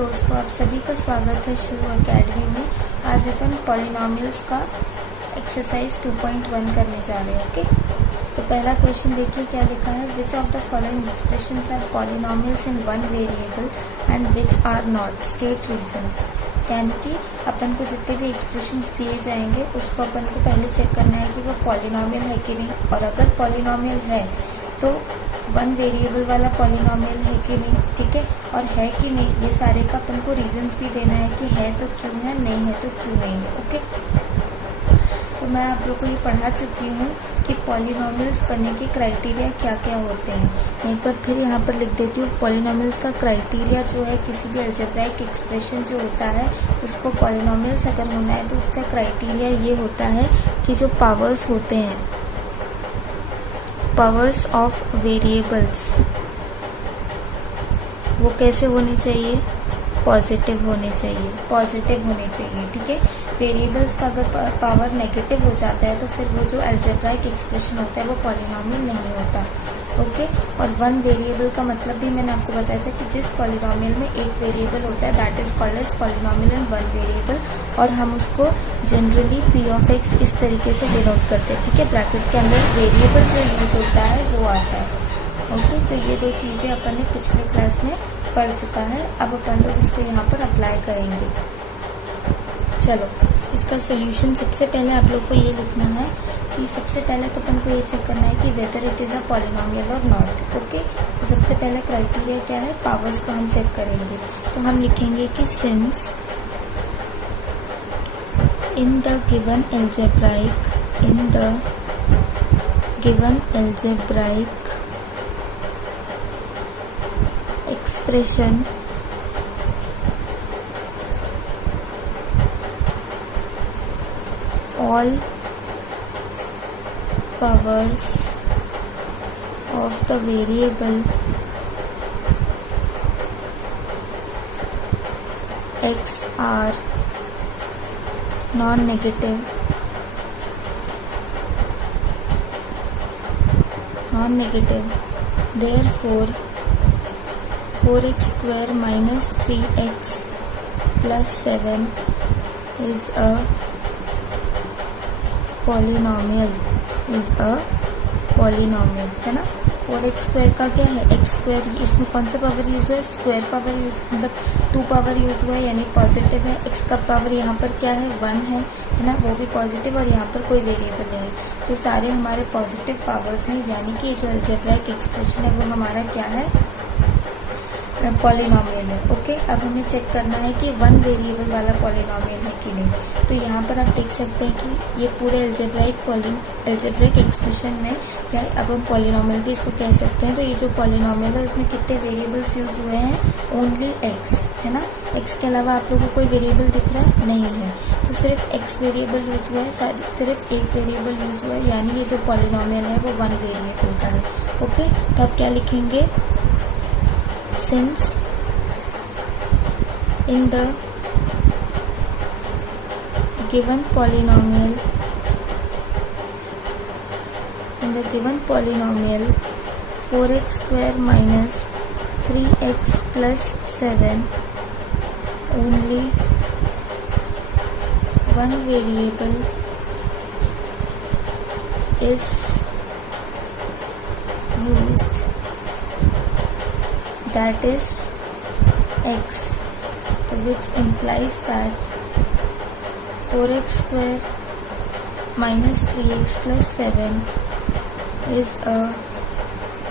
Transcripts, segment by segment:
दोस्तों, आप सभी का स्वागत है शिव अकेडमी में। आज अपन पॉलिनोमियल्स का एक्सरसाइज 2.1 करने जा रहे हैं। ओके, तो पहला क्वेश्चन देखिए क्या लिखा है। Which of the following expressions are polynomials in one variable and which are not, state reasons. यानी कि अपन को जितने भी एक्सप्रेशंस दिए जाएंगे उसको अपन को पहले चेक करना है कि वो पॉलिनोमियल है कि नहीं, और अगर पॉलिनोमियल है तो वन वेरिएबल वाला पॉलिनोमियल है कि नहीं, ठीक है, और है कि नहीं, ये सारे का अपन को रीजंस भी देना है कि है तो क्यों है, नहीं है तो क्यों नहीं है। ओके, तो मैं आप लोग को ये पढ़ा चुकी हूँ कि पॉलिनोमियल्स बनने के क्राइटेरिया क्या क्या होते हैं। मैं एक बार फिर यहाँ पर लिख देती हूँ। पॉलिनोमियल्स का क्राइटेरिया जो है, किसी भी अलजेब्राइक एक्सप्रेशन जो होता है उसको पॉलिनोमियल्स अगर होना है तो उसका क्राइटेरिया ये होता है कि जो पावर्स होते हैं, पावर्स ऑफ वेरिएबल्स, वो कैसे होने चाहिए, पॉजिटिव होने चाहिए, पॉजिटिव होने चाहिए। ठीक है, वेरिएबल्स का अगर पावर नेगेटिव हो जाता है तो फिर वो जो अलजेब्राइक एक्सप्रेशन होता है वो पॉलिनोमियल नहीं होता। ओके, और वन वेरिएबल का मतलब भी मैंने आपको बताया था कि जिस पॉलिनोमियल में एक वेरिएबल होता है that is called as polynomial in one variable, और हम उसको जनरली पी ऑफ एक्स इस तरीके से डिनोट करते हैं। ठीक है, ब्रैकेट के अंदर वेरिएबल जो यूज होता है वो आता है। ओके, तो ये दो चीज़ें अपन ने पिछले क्लास में पढ़ चुका है। अब अपन लोग इसको यहाँ पर अप्लाई करेंगे। चलो, इसका सोल्यूशन सबसे पहले आप लोग को ये लिखना है कि सबसे पहले तो अपन को ये चेक करना है कि whether it is a polynomial और नॉट। ओके, तो सबसे पहले क्राइटेरिया क्या है, पावर्स का हम चेक करेंगे। तो हम लिखेंगे कि since in the given algebraic expression all powers of the variable x are non-negative, therefore 4x square minus 3x plus 7 is a polynomial, है ना। 4x स्क्वायर का क्या है, x स्क्वायर, इसमें कौन सा पावर यूज हुआ है, स्क्वायर पावर यूज, मतलब 2 पावर यूज हुआ है, यानी पॉजिटिव है। x का पावर यहाँ पर क्या है, 1 है ना, वो भी पॉजिटिव, और यहाँ पर कोई वेरिएबल नहीं है, तो सारे हमारे पॉजिटिव पावर्स हैं। यानी कि जो अलजेब्राइक एक्सप्रेशन है वो हमारा क्या है, पॉलिनोमियल है। ओके, अब हमें चेक करना है कि वन वेरिएबल वाला पॉलिनोमियल है कि नहीं। तो यहाँ पर आप देख सकते हैं कि ये पूरे अलजेब्राइक एक्सप्रेशन में, या अब हम पॉलिनोमियल भी इसको कह सकते हैं। तो ये जो पॉलिनोमियल है उसमें कितने वेरिएबल्स यूज हुए हैं, ओनली एक्स, है ना। एक्स के अलावा आप लोगों को कोई वेरिएबल दिख रहा है, नहीं है, तो सिर्फ एक्स वेरिएबल यूज हुआ है, सिर्फ एक वेरिएबल यूज हुआ है, यानी ये जो पॉलिनोमियल है वो वन वेरिएबल का है। ओके, तो आप क्या लिखेंगे, since in the given polynomial 4x square minus 3x plus 7 only one variable is used, that is x, which implies that 4x square minus 3x plus 7 is a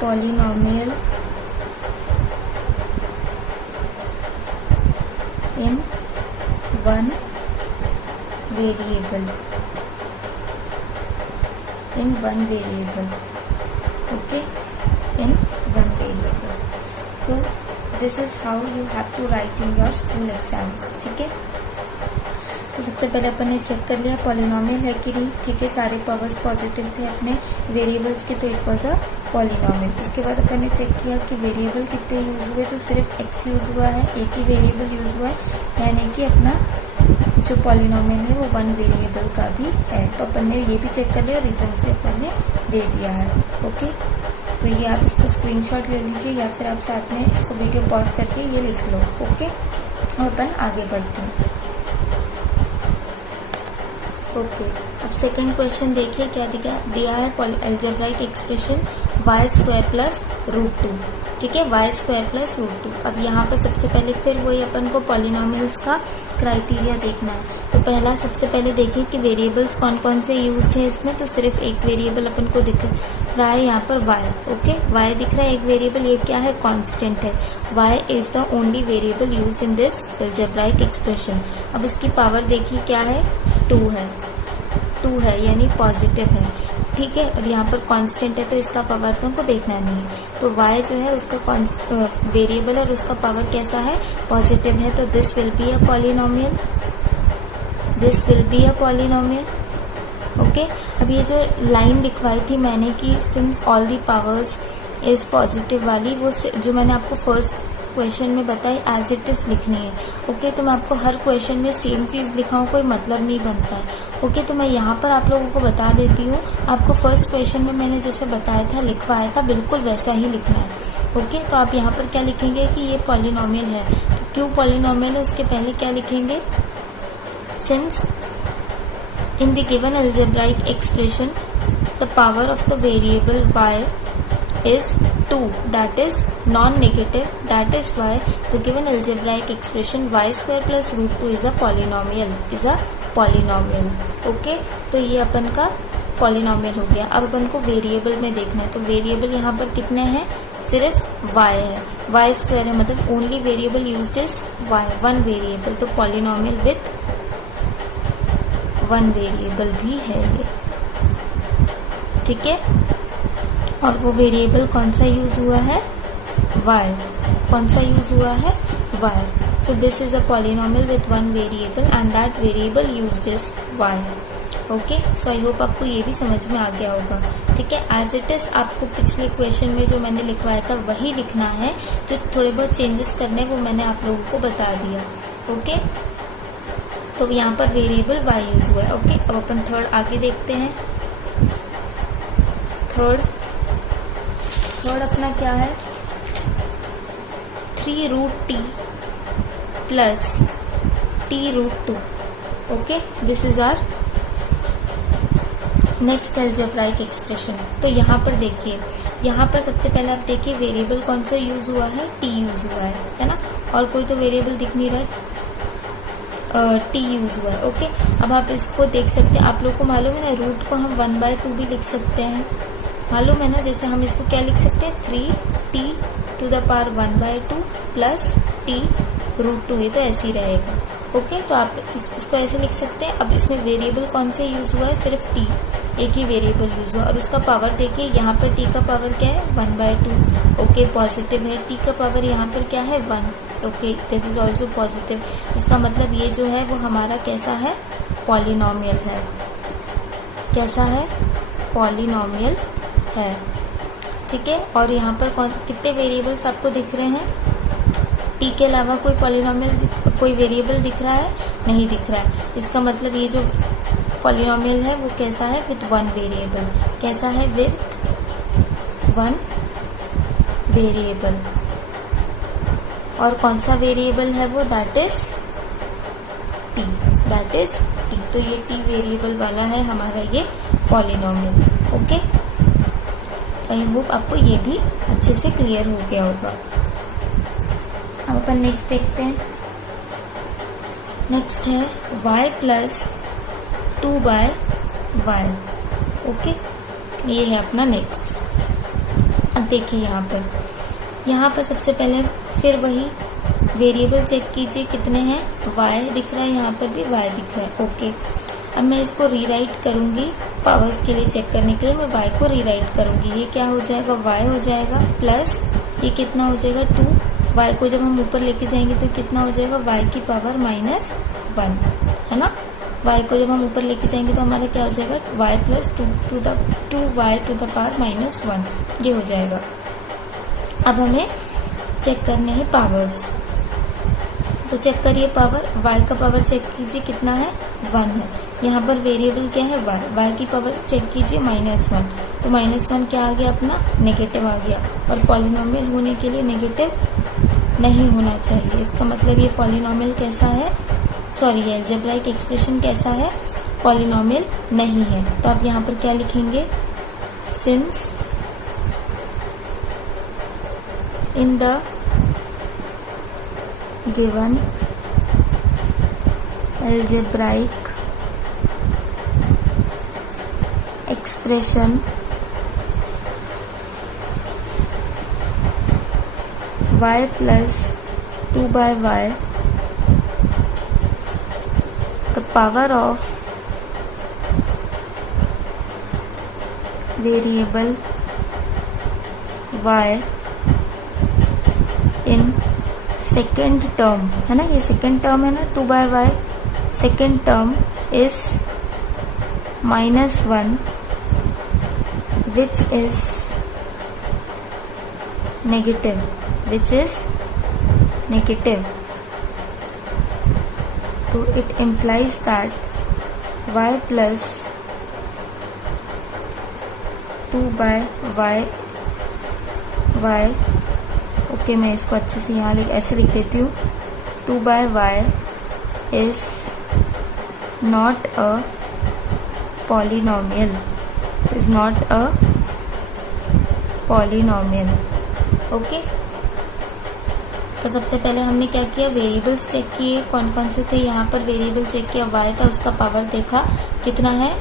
polynomial in one variable, okay, in one variable. So this is how you have to write in your school exams. ठीक है, तो सबसे पहले अपन ने check कर लिया polynomial है कि नहीं। ठीक है, सारे पावर्स पॉजिटिव थे अपने वेरिएबल्स के, तो इट वाज अ पॉलिनोमियल। उसके बाद अपन ने चेक किया कि वेरिएबल कितने यूज हुए, तो सिर्फ एक्स यूज हुआ है, एक ही वेरिएबल यूज हुआ है, यानी कि अपना जो पॉलिनोमियल है वो वन वेरिएबल का भी है। तो अपन ने ये भी चेक कर लिया, रीजंस भी अपन ने दे दिया है। ओके, तो ये आप इसका स्क्रीनशॉट ले लीजिए या फिर आप साथ में इसको वीडियो पॉज करके ये लिख लो। ओके। अब अपन आगे बढ़ते हैं। ओके, अब सेकंड क्वेश्चन देखिए क्या दिया है। Algebraic expression Y square plus root two, ठीक है, Y square plus root two. अब यहाँ पर सबसे पहले फिर वही अपन को पॉलिनोमियल्स का क्राइटेरिया देखना है। तो पहला सबसे पहले देखिए कि वेरिएबल्स कौन कौन से यूज्ड है इसमें। तो सिर्फ एक वेरिएबल अपन को दिख रहा है यहाँ पर y, ओके, y दिख रहा है एक वेरिएबल, ये क्या है, कांस्टेंट है। y is the only variable used in this algebraic expression. अब उसकी पावर देखिए क्या है, 2 है यानी पॉजिटिव है, ठीक है। और यहाँ पर कांस्टेंट है तो इसका पावर अपन को देखना नहीं है। तो y जो है उसका वेरिएबल और उसका पावर कैसा है, पॉजिटिव है। तो this will be a polynomial, this will be a polynomial, okay. अब ये जो लाइन लिखवाई थी मैंने कि since all the powers is positive वाली, वो जो मैंने आपको फर्स्ट क्वेश्चन में बताई एज इट इज लिखनी है, ओके। तो मैं आपको हर क्वेश्चन में सेम चीज लिखाऊं कोई मतलब नहीं बनता है, ओके। तो मैं यहाँ पर आप लोगों को बता देती हूँ, आपको फर्स्ट क्वेश्चन में मैंने जैसे बताया था, लिखवाया था, बिल्कुल वैसा ही लिखना है, ओके। तो आप यहाँ पर क्या लिखेंगे कि ये पॉलिनोमियल है। तो क्यों पॉलिनोमियल है उसके पहले क्या लिखेंगे, since in the given algebraic expression the power of the variable y is 2, that is non-negative, that is why the given algebraic expression y square plus root 2 is a polynomial, okay। तो ये अपन का polynomial हो गया। अब अपन को variable में देखना है। तो वेरिएबल यहाँ पर कितने हैं, सिर्फ y है, y स्क्वायर है, मतलब only variable used is y, one variable. तो पॉलिनोमियल विथ वन वेरिएबल भी है ये, ठीक है। और वो वेरिएबल कौन सा यूज हुआ है, y, कौन सा यूज हुआ है, y। So this is a polynomial with one variable and that variable used is y, okay. So I hope आपको ये भी समझ में आ गया होगा, ठीक है। एज इट इज आपको पिछले क्वेश्चन में जो मैंने लिखवाया था वही लिखना है, जो थोड़े बहुत चेंजेस करने वो मैंने आप लोगों को बता दिया, ओके। तो यहाँ पर वेरिएबल y यूज हुआ है, ओके। अब अपन थर्ड आगे देखते हैं। थर्ड अपना क्या है, 3√t plus t√2, okay. This is our next algebraic expression. तो यहाँ पर देखिए, यहाँ पर सबसे पहले आप देखिए वेरिएबल कौन सा यूज हुआ है, t यूज हुआ है ना। और कोई तो वेरिएबल दिख नहीं रहा है, टी यूज हुआ है, ओके। अब आप इसको देख सकते हैं, आप लोग को मालूम है ना, रूट को हम 1/2 भी लिख सकते हैं, मालूम है ना। जैसे हम इसको क्या लिख सकते हैं, 3t⁻² 1/2 प्लस t√2, ये तो ऐसे ही रहेगा, ओके। तो आप इसको ऐसे लिख सकते हैं। अब इसमें वेरिएबल कौन से यूज हुआ है, सिर्फ t, एक ही वेरिएबल यूज हुआ। और उसका पावर देखिए, यहाँ पर t का पावर क्या है, 1/2, ओके, पॉजिटिव है। t का पावर यहाँ पर क्या है, 1, okay, this is also positive. इसका मतलब ये जो है वो हमारा कैसा है, पॉलिनोमियल है। कैसा है, पॉलिनोमियल है, ठीक है। और यहाँ पर कितने वेरिएबल्स आपको दिख रहे हैं, t के अलावा कोई पॉलिनोमियल कोई वेरिएबल दिख रहा है, नहीं दिख रहा है। इसका मतलब ये जो पॉलिनोमियल है वो कैसा है, विथ वन वेरिएबल। कैसा है, विथ वन वेरिएबल। और कौन सा वेरिएबल है वो, that is t, that is t। तो ये t वेरिएबल वाला है हमारा ये पॉलिनोमियल, ओके। आई होप आपको ये भी अच्छे से क्लियर हो गया होगा। अब अपन नेक्स्ट देखते हैं। नेक्स्ट है y प्लस 2/y, ओके। ये है अपना नेक्स्ट। अब देखिए यहाँ पर सबसे पहले फिर वही वेरिएबल चेक कीजिए कितने हैं, y दिख रहा है, यहाँ पर भी y दिख रहा है, ओके। अब मैं इसको रीराइट करूंगी पावर्स के लिए चेक करने के लिए, मैं y को रीराइट करूंगी। ये क्या हो जाएगा, y हो जाएगा प्लस ये कितना हो जाएगा 2, y को जब हम ऊपर लेके जाएंगे तो कितना हो जाएगा, y की पावर -1, है ना। y को जब हम ऊपर लेके जाएंगे तो हमारा क्या हो जाएगा, y plus 2y to the power -1, ये हो जाएगा। अब हमें चेक करने हैं पावर्स, तो चेक करिए पावर, y का पावर चेक कीजिए कितना है, 1 है। यहाँ पर वेरिएबल क्या है, y की पावर चेक कीजिए -1, तो -1 क्या आ गया अपना, नेगेटिव आ गया। और पॉलिनोमियल होने के लिए नेगेटिव नहीं होना चाहिए। इसका मतलब ये पॉलिनॉमियल कैसा है, सॉरी ये अलजेब्राइक एक्सप्रेशन कैसा है, पॉलिनॉमियल नहीं है। तो आप यहाँ पर क्या लिखेंगे, since in the given algebraic expression y plus 2 by y, the power of variable y in second term है ना, ये सेकेंड टर्म है ना 2 by y, second term is -1 which is negative, तो it implies that y plus 2 by y okay, मैं इसको अच्छे से यहाँ ऐसे लिख देती हूँ, 2 by y is not a polynomial, okay. तो सबसे पहले हमने क्या किया, वेरिएबल्स चेक किए, कौन कौन से थे, यहाँ पर वेरिएबल चेक किया, y था, उसका पावर देखा कितना है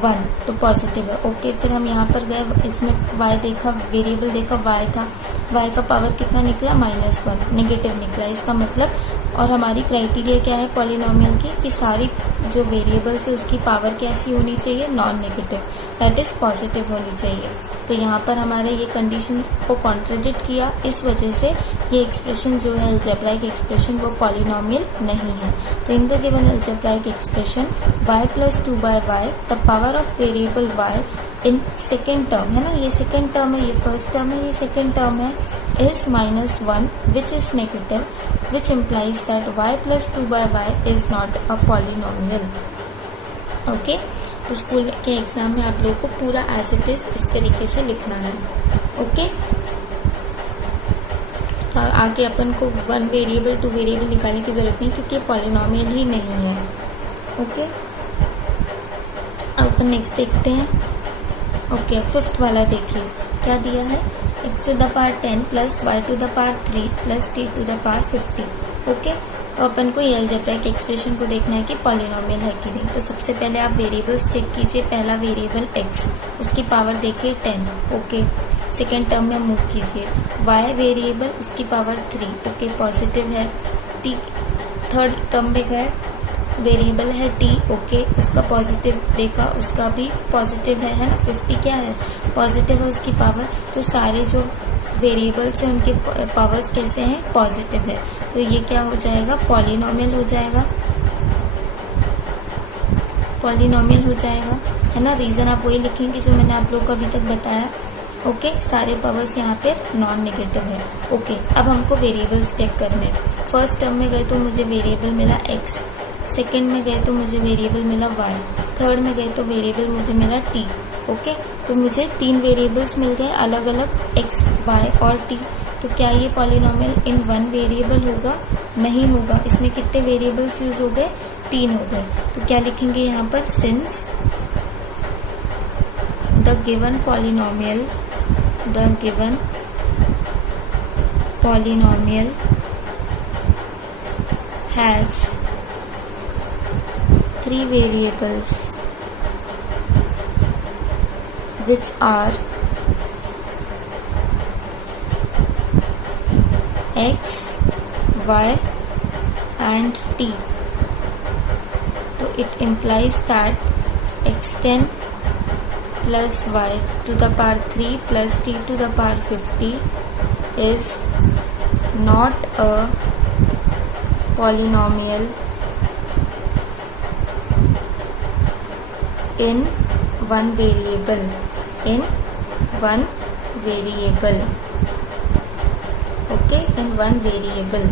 1, तो पॉजिटिव है, ओके। फिर हम यहाँ पर गए, इसमें y देखा, वेरिएबल देखा y था, y का पावर कितना निकला -1, नेगेटिव निकला। इसका मतलब, और हमारी क्राइटेरिया क्या है पॉलिनॉमियल की, कि सारी जो वेरिएबल्स है उसकी पावर कैसी होनी चाहिए, non negative, that is positive होनी चाहिए। तो यहाँ पर हमारे ये कंडीशन को कॉन्ट्राडिक्ट किया, इस वजह से ये एक्सप्रेशन जो है अलजेब्राइक एक्सप्रेशन वो पॉलिनॉमियल नहीं है। तो in the given algebraic expression y plus 2 by y, the power of variable y in second term है ना, ये सेकेंड टर्म है, ये फर्स्ट टर्म है, ये सेकेंड टर्म है, is -1 which is negative, which implies that y plus 2 by y is not a polynomial, okay. तो school के एग्जाम में आप लोगों को पूरा एज इट इज इस तरीके से लिखना है, ओके। तो आगे अपन को 1 वेरिएबल 2 वेरिएबल निकालने की जरूरत नहीं, क्योंकि ये पॉलिनॉमियल ही नहीं है, ओके। अब अपन नेक्स्ट देखते हैं, ओके। अब 5th वाला देखिए क्या दिया है, x to the power 10 plus y to the power 3 plus t to the power 50, okay. तो अपन को ये अलजेब्राइक एक्सप्रेशन को देखना है कि पॉलिनॉमियल है कि नहीं। तो सबसे पहले आप वेरिएबल्स चेक कीजिए, पहला वेरिएबल x, उसकी पावर देखिए 10, ओके। सेकेंड टर्म में मूव कीजिए, y वेरिएबल उसकी पावर 3, ओके, पॉजिटिव है। t थर्ड टर्म में गए, वेरिएबल है t, ओके, उसका पॉजिटिव देखा, उसका भी पॉजिटिव है ना, 50 क्या है, पॉजिटिव है उसकी पावर। तो सारे जो वेरिएबल्स हैं उनके पावर्स कैसे हैं, पॉजिटिव है। तो ये क्या हो जाएगा, पॉलिनॉमियल हो जाएगा, पॉलिनॉमियल हो जाएगा, है ना। रीजन आप वही लिखेंगे जो मैंने आप लोगों को अभी तक बताया, ओके। सारे पावर्स यहाँ पे नॉन नेगेटिव है, ओके। अब हमको वेरिएबल्स चेक करने हैं। फर्स्ट टर्म में गए तो मुझे वेरिएबल मिला x, सेकेंड में गए तो मुझे वेरिएबल मिला y, थर्ड में गए तो वेरिएबल मुझे मिला t, ओके। तो मुझे 3 वेरिएबल्स मिल गए अलग अलग, x, y और t। तो क्या ये पॉलिनॉमियल इन 1 वेरिएबल होगा, नहीं होगा। इसमें कितने वेरिएबल्स यूज हो गए, 3 हो गए। तो क्या लिखेंगे यहाँ पर, since the given polynomial has 3 variables which are x, y and t. So it implies that x10 plus y to the power 3 plus t to the power 50 is not a polynomial in one variable, okay, in one variable,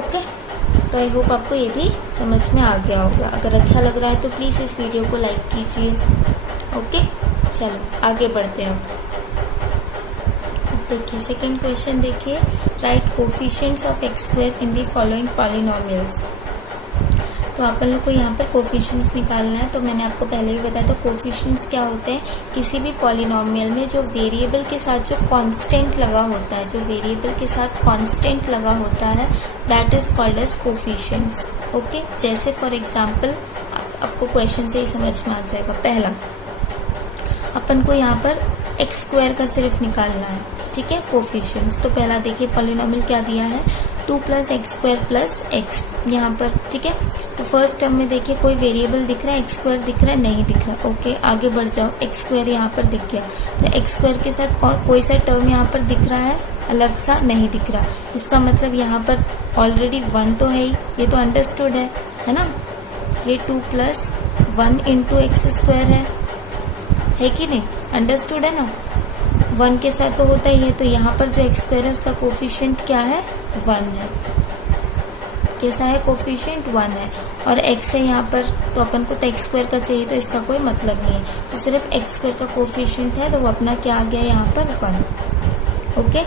okay। तो I hope आपको ये भी समझ में आ गया होगा। अगर अच्छा लग रहा है तो प्लीज़ इस वीडियो को लाइक कीजिए, ओके। चलो आगे बढ़ते हैं अब। देखिए सेकंड क्वेश्चन देखिए, right coefficients of X square in the following polynomials. तो अपन लोग को यहाँ पर कोफिशिएंट्स निकालना है। तो मैंने आपको पहले भी बताया था कोफिशिएंट्स क्या होते हैं, किसी भी पॉलिनोमियल में जो वेरिएबल के साथ जो कांस्टेंट लगा होता है, जो वेरिएबल के साथ कांस्टेंट लगा होता है, that is called as coefficients. Okay, जैसे फॉर एग्जांपल आपको क्वेश्चन से ही समझ में आ जाएगा। पहला अपन को यहाँ पर एक्स स्क्वायर का सिर्फ निकालना है, ठीक है, कोफिशिएंट्स। तो पहला देखिए पॉलिनोमियल क्या दिया है, 2 + x स्क्वायर प्लस एक्स यहाँ पर, ठीक है। तो फर्स्ट टर्म में देखिए कोई वेरिएबल दिख रहा है, एक्स स्क्वायर दिख रहा है, नहीं दिख रहा। ओके, आगे बढ़ जाओ, एक्स स्क्वायर यहाँ पर दिख गया। तो एक्स स्क्वायर के साथ कोई सा टर्म यहाँ पर दिख रहा है, अलग सा नहीं दिख रहा। इसका मतलब यहाँ पर ऑलरेडी 1 तो है ही, ये तो अंडरस्टूड है ना। ये 2 + 1 × एक्स स्क्वायर है कि नहीं, अंडरस्टूड है ना। 1 के साथ तो होता ही है। तो यहाँ पर जो एक्स स्क्वायर है उसका कोफिशिएंट क्या है, 1 है। कैसा है, कोफिशिएंट 1 है। और x है यहाँ पर, तो अपन को तो एक्स स्क्वायर का चाहिए, तो इसका कोई मतलब नहीं है। तो सिर्फ एक्स स्क्वायर का कोफिशिएंट है, तो वो अपना क्या आ गया यहाँ पर, 1। ओके,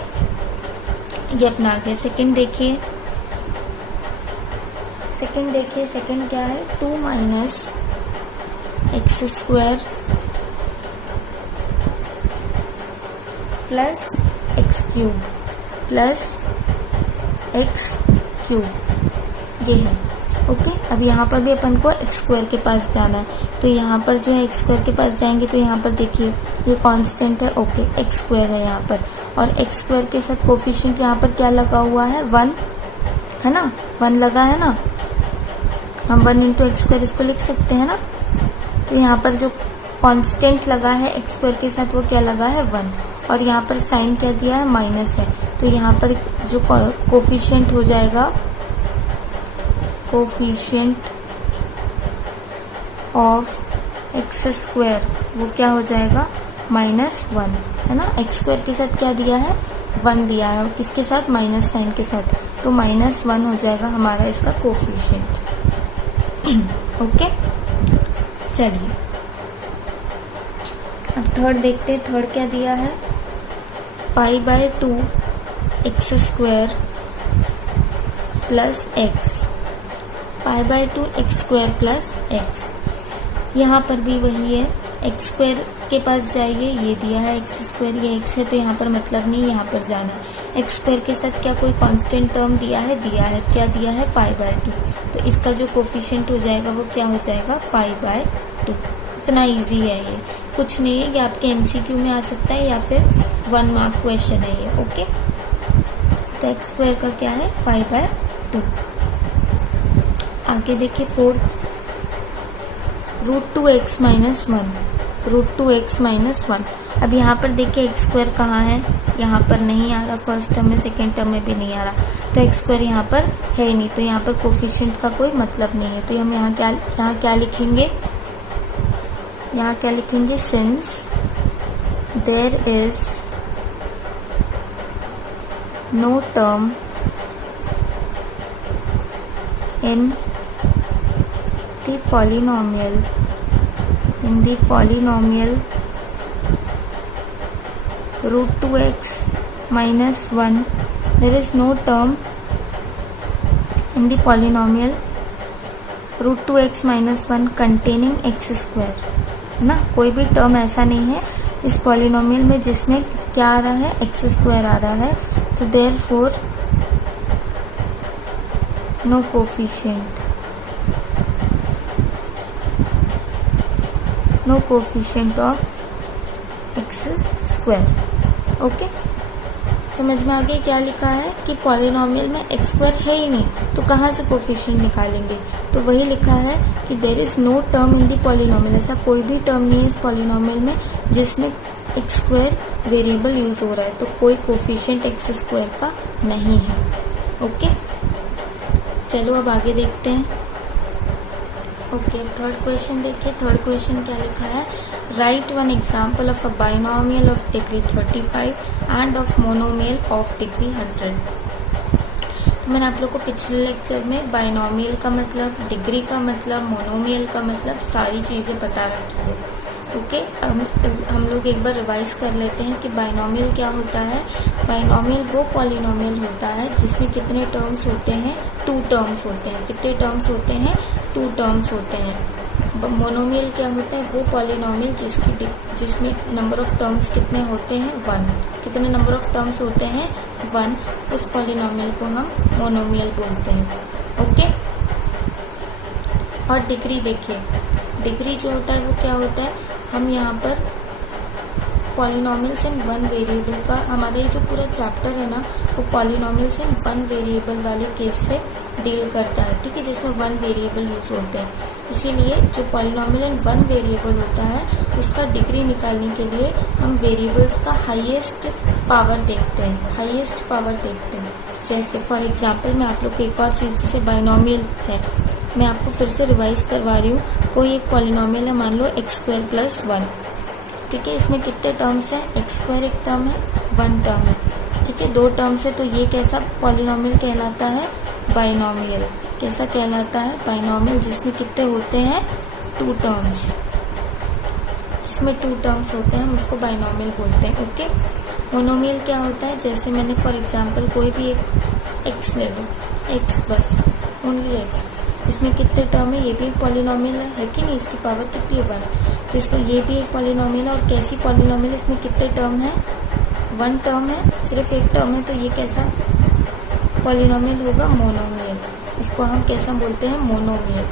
ये अपना आ गया। सेकंड देखिए, सेकंड क्या है, 2 - x square plus x cube plus x cube, ये है। ओके, अब यहाँ पर भी अपन को एक्स स्क्वायर के पास जाना है। तो यहाँ पर जो है एक्स स्क्वायर के पास जाएंगे तो यहाँ पर देखिए ये कांस्टेंट है। ओके, एक्स स्क्वायर है यहाँ पर, और एक्स स्क्वायर के साथ कोफिशिएंट यहाँ पर क्या लगा हुआ है, 1 है ना, 1 लगा है ना। हम 1 × एक्स स्क्वायर इसको लिख सकते हैं ना। तो यहाँ पर जो कांस्टेंट लगा है एक्स स्क्वायर के साथ वो क्या लगा है, 1। और यहाँ पर साइन क्या दिया है, माइनस है। तो यहाँ पर जो कोफिशिएंट हो जाएगा, कोफिशिएंट ऑफ एक्स स्क्वायर वो क्या हो जाएगा, -1 है ना। एक्स स्क्वायर के साथ क्या दिया है, 1 दिया है, और किसके साथ, माइनस साइन के साथ। तो -1 हो जाएगा हमारा इसका कोफिशिएंट। ओके, चलिए अब थर्ड देखते हैं। थर्ड क्या दिया है, π/2 x square plus x, π/2 x square plus x. यहाँ पर भी वही है, एक्स स्क्वायर के पास जाइए, ये दिया है एक्स स्क्वायर, ये एक्स है, तो यहाँ पर मतलब नहीं, यहाँ पर जाना है। एक्स स्क्वायर के साथ क्या कोई कांस्टेंट टर्म दिया है, क्या दिया है, π/2। तो इसका जो कोफिशिएंट हो जाएगा वो क्या हो जाएगा, π/2। इतना इजी है ये, कुछ नहीं है, ये आपके एमसीक्यू में आ सकता है या फिर 1 मार्क क्वेश्चन है ये। ओके, तो एक्स स्क्वायर का क्या है, π/2। आगे देखिए फोर्थ, √2x - 1, √2x - 1। अब यहाँ पर देखिए एक्स स्क्वायर कहाँ है, यहाँ पर नहीं आ रहा, फर्स्ट टर्म में, सेकेंड टर्म में भी नहीं आ रहा। तो एक्स स्क्वायर यहाँ पर है ही नहीं, तो यहाँ पर कोफिशिएंट का कोई मतलब नहीं है। तो हम यहाँ क्या लिखेंगे, यहाँ क्या लिखेंगे, since there is no term in the polynomial √2x - 1, there is no term in the polynomial √2x - 1 containing x square, है ना। कोई भी टर्म ऐसा नहीं है इस पॉलिनोमियल में जिसमें क्या आ रहा है, एक्स स्क्वायर आ रहा है। तो therefore no coefficient of X square. Okay, समझ में आ गया क्या लिखा है कि पॉलिनोमियल में एक्स स्क्वायर है ही नहीं, तो कहाँ से कोफिशिएंट निकालेंगे। तो वही लिखा है कि there is no term in the polynomial, ऐसा कोई भी टर्म नहीं है इस पॉलिनोमियल में जिसमें एक्स स्क्वायर वेरिएबल यूज हो रहा है, तो कोई कोफिशिएंट एक्स स्क्वायर का नहीं है। ओके, चलो अब आगे देखते हैं। ओके, थर्ड क्वेश्चन देखिए। थर्ड क्वेश्चन क्या लिखा है, right 1 example of a binomial of degree 35 end of monomial of degree 100। तो मैंने आप लोग को पिछले लेक्चर में बाइनोमियल का मतलब, डिग्री का मतलब, मोनोमियल का मतलब सारी चीज़ें बता रखी है। ओके, हम लोग एक बार रिवाइज कर लेते हैं कि बाइनोमियल क्या होता है। बाइनोमियल वो पॉलिनोमियल होता है जिसमें कितने टर्म्स होते हैं, 2 टर्म्स होते हैं। कितने टर्म्स होते हैं, 2 टर्म्स होते हैं। मोनोमियल क्या होता है, वो पॉलिनोमियल जिसमें नंबर ऑफ टर्म्स कितने होते हैं, 1। कितने नंबर ऑफ टर्म्स होते हैं, 1। उस पॉलिनोमियल को हम मोनोमियल बोलते हैं। ओके। और डिग्री देखिए, डिग्री जो होता है वो क्या होता है, हम यहाँ पर पॉलिनोमियल्स इन 1 वेरिएबल का, हमारा ये जो पूरा चैप्टर है ना वो पॉलिनोमियल्स इन 1 वेरिएबल वाले केस से डील करता है, ठीक है, जिसमें 1 वेरिएबल यूज होते हैं। इसीलिए जो पॉलिनोमियल इन 1 वेरिएबल होता है उसका डिग्री निकालने के लिए हम वेरिएबल्स का हाईएस्ट पावर देखते हैं, हाईएस्ट पावर देखते हैं। जैसे फॉर एग्जाम्पल मैं आप लोग को एक और चीज़, जैसे बाइनोमियल है, मैं आपको फिर से रिवाइज करवा रही हूँ। कोई एक पॉलिनोमियल है, मान लो x² + 1, ठीक है। इसमें कितने टर्म्स हैं, x² एक टर्म है, 1 टर्म है, ठीक है, 2 टर्म्स है। तो ये कैसा पॉलिनोमियल कहलाता है, बाइनोमियल। कैसा कहलाता है, बाइनोमियल, जिसमें कितने होते हैं, 2 टर्म्स। जिसमें 2 टर्म्स होते हैं हम उसको बाइनोमियल बोलते हैं। ओके। मोनोमियल क्या होता है, जैसे मैंने फॉर एग्जांपल कोई भी एक x ले लो, x बस, ओनली x। इसमें कितने टर्म है, ये भी एक पॉलिनोमियल है कि नहीं, इसकी पावर कितनी है, 1। तो इसका ये भी एक पॉलिनोमियल है। और कैसी पॉलिनोमियल, इसमें कितने टर्म है, 1 टर्म है, सिर्फ एक टर्म है। तो ये कैसा पॉलिनोमियल होगा, मोनोमियल। इसको हम कैसा बोलते हैं, मोनोमियल।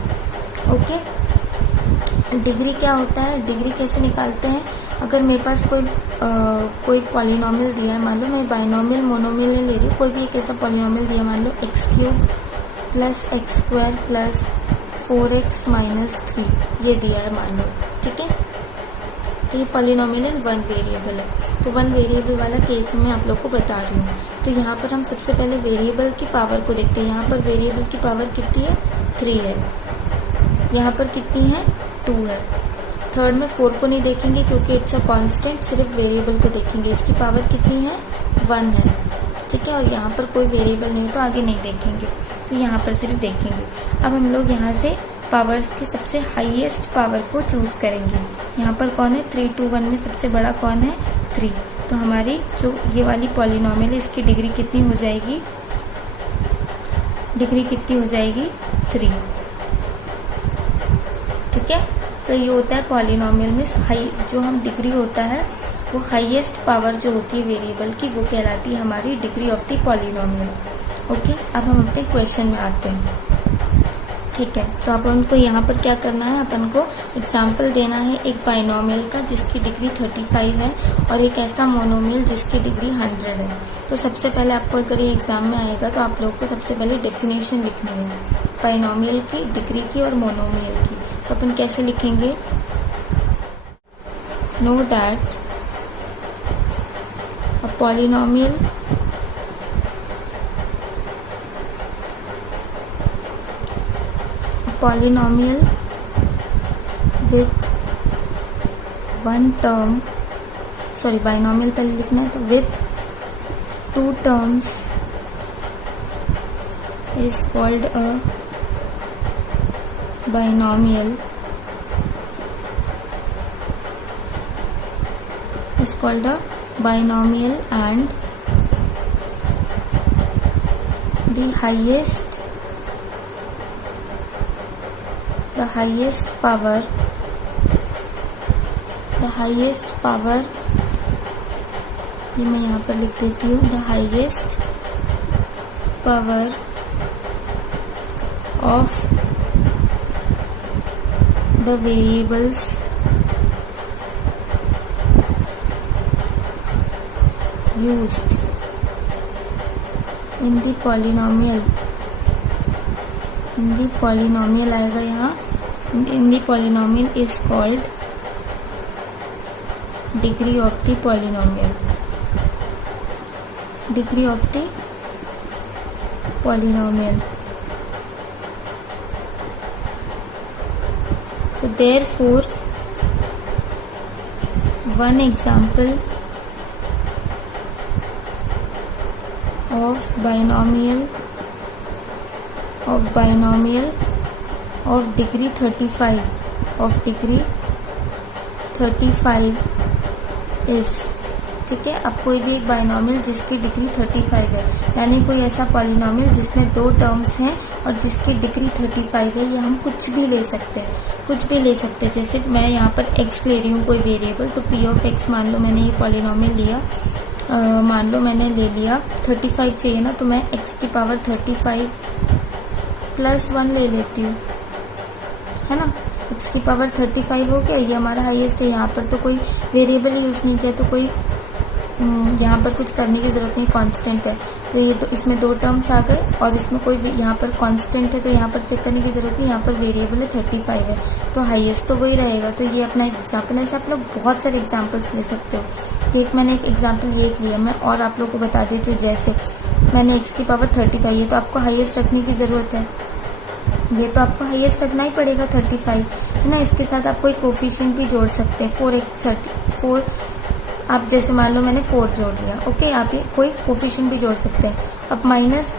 ओके। डिग्री क्या होता है, डिग्री कैसे निकालते हैं, अगर मेरे पास कोई पॉलिनोमियल दिया है, मान लो मैं बाइनोमियल मोनोमियल ले रही हूँ, कोई भी एक ऐसा पॉलिनोमियल दिया, मान लो x³ + x² + 4x - 3 ये दिया है, मान लो, ठीक है। तो ये पॉलिनोमियल इन 1 वेरिएबल है। तो 1 वेरिएबल वाला केस में मैं आप लोग को बता रही हूँ। तो यहाँ पर हम सबसे पहले वेरिएबल की पावर को देखते हैं। यहाँ पर वेरिएबल की पावर कितनी है, 3 है। यहाँ पर कितनी है, 2 है। थर्ड में 4 को नहीं देखेंगे क्योंकि इट्स अ कांस्टेंट, सिर्फ वेरिएबल को देखेंगे। इसकी पावर कितनी है, 1 है, ठीक है। और यहाँ पर कोई वेरिएबल नहीं तो आगे नहीं देखेंगे, तो यहाँ पर सिर्फ देखेंगे। अब हम लोग यहाँ से पावर्स की सबसे हाईएस्ट पावर को चूज करेंगे। यहाँ पर कौन है, 3, 2, 1 में सबसे बड़ा कौन है, 3। तो हमारी जो ये वाली पॉलिनोमियल है इसकी डिग्री कितनी हो जाएगी, डिग्री कितनी हो जाएगी, 3, ठीक है। तो ये होता है पॉलिनोमियल में हाई, जो हम डिग्री होता है वो हाईएस्ट पावर जो होती है वेरिएबल की, वो कहलाती है हमारी degree of the polynomial. Okay. अब हम अपने क्वेश्चन में आते हैं, ठीक है। तो अपन को यहाँ पर क्या करना है, अपन को एग्जाम्पल देना है एक बाइनोमियल का जिसकी डिग्री 35 है और एक ऐसा मोनोमियल जिसकी डिग्री 100 है। तो सबसे पहले आपको अगर ये एग्जाम में आएगा तो आप लोग को सबसे पहले डेफिनेशन लिखनी है बाइनोमियल की, डिग्री की और मोनोमियल की। तो अपन कैसे लिखेंगे, know that a polynomial with 1 term, sorry binomial पहले लिखना है, तो with 2 terms is called a binomial, is called a binomial, and the highest power, ये मैं यहाँ पर लिख देती हूँ, the highest power of the variables used in the polynomial, in the polynomial आएगा यहाँ, in the polynomial is called degree of the polynomial, degree of the polynomial. So therefore one example of binomial of degree 35 is ठीक है। अब कोई भी एक binomial जिसकी degree 35 है, यानी कोई ऐसा पॉलिनोमियल जिसमें 2 टर्म्स हैं और जिसकी डिग्री 35 है, ये हम कुछ भी ले सकते हैं, कुछ भी ले सकते हैं। जैसे मैं यहाँ पर x ले रही हूँ कोई वेरिएबल, तो p ऑफ x मान लो मैंने ये पॉलिनोमियल लिया, मान लो मैंने ले लिया 35 चाहिए ना, तो मैं x की पावर 35 प्लस 1 ले लेती हूँ, है ना। x की पावर 35 हो गया, ये हमारा हाईएस्ट है। यहाँ पर तो कोई वेरिएबल यूज़ नहीं किया, तो कोई यहाँ पर कुछ करने की ज़रूरत नहीं, कांस्टेंट है। तो ये तो इसमें 2 टर्म्स आ गए और इसमें कोई यहाँ पर कांस्टेंट है, तो यहाँ पर चेक करने की ज़रूरत नहीं, यहाँ पर वेरिएबल है 35 है, तो हाईएस्ट तो वही रहेगा। तो ये अपना एग्जाम्पल है। ऐसे आप लोग बहुत सारे एग्जाम्पल्स ले सकते हो। एक मैंने एक एग्जाम्पल ये लिया, मैं और आप लोग को बता देती हूँ। जैसे मैंने x की पावर 35, ये तो आपको हाईएस्ट रखने की ज़रूरत है, ये तो आपको हाईएस्ट रखना ही पड़ेगा 35, है ना। इसके साथ आप कोई कोफिशिएंट भी जोड़ सकते हैं, 4 आप जैसे मान लो मैंने 4 जोड़ लिया, ओके। आप ये कोई कोफिशिएंट भी जोड़ सकते हैं। अब माइनस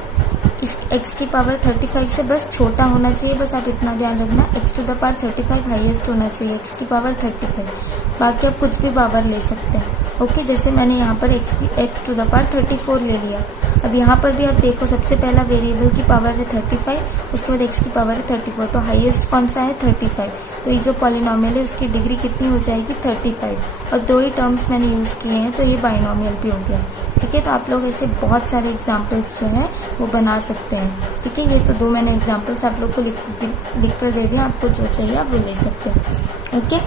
इस x की पावर 35 से बस छोटा होना चाहिए, बस आप इतना ध्यान रखना, x to the power 35 highest होना चाहिए, x की पावर 35। बाकी आप कुछ भी पावर ले सकते हैं, ओके। जैसे मैंने यहाँ पर x टू द पावर 34 ले लिया। अब यहाँ पर भी आप देखो, सबसे पहला वेरिएबल की पावर है 35, उसके बाद x की पावर है 34, तो हाईएस्ट कौन सा है 35। तो ये जो पॉलिनोमियल है उसकी डिग्री कितनी हो जाएगी 35, और 2 ही टर्म्स मैंने यूज़ किए हैं, तो ये बाइनोमियल भी हो गया, ठीक है। तो आप लोग ऐसे बहुत सारे एग्जाम्पल्स जो हैं वो बना सकते हैं, ठीक है। ये तो 2 मैंने एग्जाम्पल्स आप लोग को लिख कर दे दिया, आपको जो चाहिए आप वो ले सकते हैं, ओके।